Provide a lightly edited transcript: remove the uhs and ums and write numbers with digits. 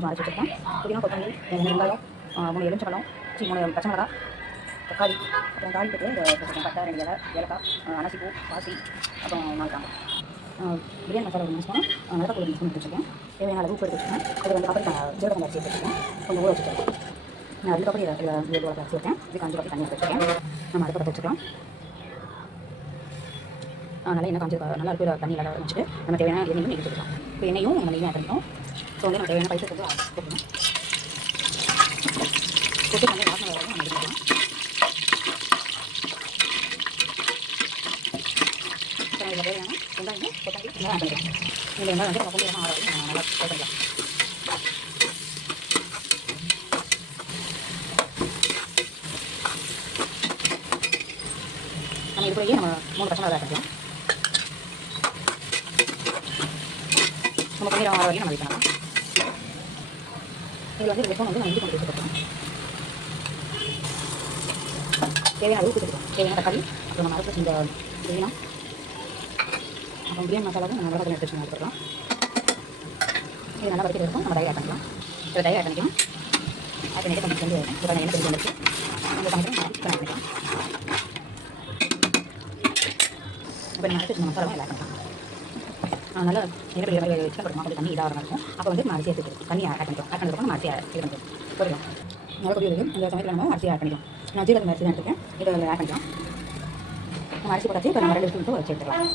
கொஞ்சம் அரைச்சி வச்சுருக்கேன். புதினா, கொத்தமல்லி, 2 வெங்காயம், 3 எலுமிச்சம்பழம், 3 பச்சை மிளகா, தக்காளி, அப்புறம் தாளிப்புக்கு இந்த போட்டிருக்கேன். பட்டை, 2 இலை, ஏலக்காய், அனாசிப்பூ, பாசி, அப்புறம் 4 கிராம்பு. பிரியாணி மசாலா ஒரு 2 ஸ்பூன், மிளகாத்தூள் 2 ஸ்பூன் எடுத்து வச்சுருக்கேன். தேவையான அளவு உப்பு எடுத்து வச்சுருக்கேன். இது வந்து அப்புறம் ஜீரகம் அரிசி எடுத்து வச்சுருக்கேன். கொஞ்சம் ஊற வச்சுருக்கேன். நான் அதுக்கப்புறம் இதில் உலக அரிசி வைக்கேன். இதுக்கு 5 கப் தண்ணி எடுத்து வச்சுருக்கேன். நம்ம அடுப்பை பற்ற வச்சுக்கலாம். நல்லா எண்ணெய் காஞ்சி நல்லா இருக்கிற தண்ணி இல்லாத வச்சுட்டு நம்ம தேவையான எண்ணெயும் நெய் வச்சுக்கலாம். இப்போ எண்ணெயும் நம்ம நெய்யும் ஆட் பண்ணிட்டோம். ஸோ வந்து நம்ம தேவையான பைசஸ் வந்து போட்டுக்கணும். போட்டு நல்லா வாசனை வரைக்கும் நம்ம எடுத்துக்கலாம். இப்போ இதில் தேவையான வெங்காயம், கொத்தமல்லி எல்லாம் ஆட் பண்ணிக்கலாம். இந்த வெங்காயம் வந்து நம்ம கொஞ்சம் ஆற வரைக்கும் நல்லா ஃப்ரை பண்ணிக்கலாம். நம்ம இது கூடயே நம்ம 3 பச்சை மிளகாய் ஆட் பண்ணிக்கலாம். நம்ம கொஞ்சம் ஆற வரைக்கும் நம்ம வெயிட் பண்ணலாம். இதில் வந்து 2 ஸ்பூன் வந்து நம்ம இஞ்சி பூண்டு பேஸ்ட் போட்டுக்கலாம். தேவையான அளவு கொடுத்துக்கலாம். தேவையான தக்காளி, அப்புறம் நம்ம அரைச்சி இந்த புதினா, அப்புறம் பிரியாணி மசாலாவும் நம்ம மிளகாய் எடுத்து வச்சு எடுத்துக்கலாம். இது நல்லா வதக்கிட்டு இருக்கும். நம்ம தயிர் ஆட் பண்ணிக்கலாம். இதில் தயிர் ஆட் பண்ணிக்கலாம். ஆட் பண்ணிட்டு கொஞ்சம் செஞ்சு வைக்கணும். இப்போ எண்ணெய் கொஞ்சம் வந்துச்சு. இந்த சமையல் ஆட் பண்ணிக்கலாம். இப்போ நம்ம அரைச்சி மசாலாவும் எல்லாம் ஆட் பண்ணிக்கலாம். நல்லா எண்ணெய் மாதிரி வச்சு அப்புறமா கொஞ்சம் தண்ணி இதாக இருக்கும். அப்போ வந்து நம்ம அரிசி எடுத்துக்கலாம். தண்ணி ஆட் பண்ணிக்கலாம். ஆட் பண்ணதுக்கப்புறம் நம்ம அரிசி இது பண்ணிக்கலாம். போடலாம். நல்லா கொடி வருது. இந்த சமயத்தில் நம்ம அரிசி ஆட் பண்ணிக்கலாம். நான் ஜீரகம் அரிசி தான் எடுத்துருக்கேன். இதை ஆட் பண்ணிக்கலாம். நம்ம அரிசி போட்டாச்சு. இப்போ நம்ம 2 விசில் வச்சு எடுத்துக்கலாம்.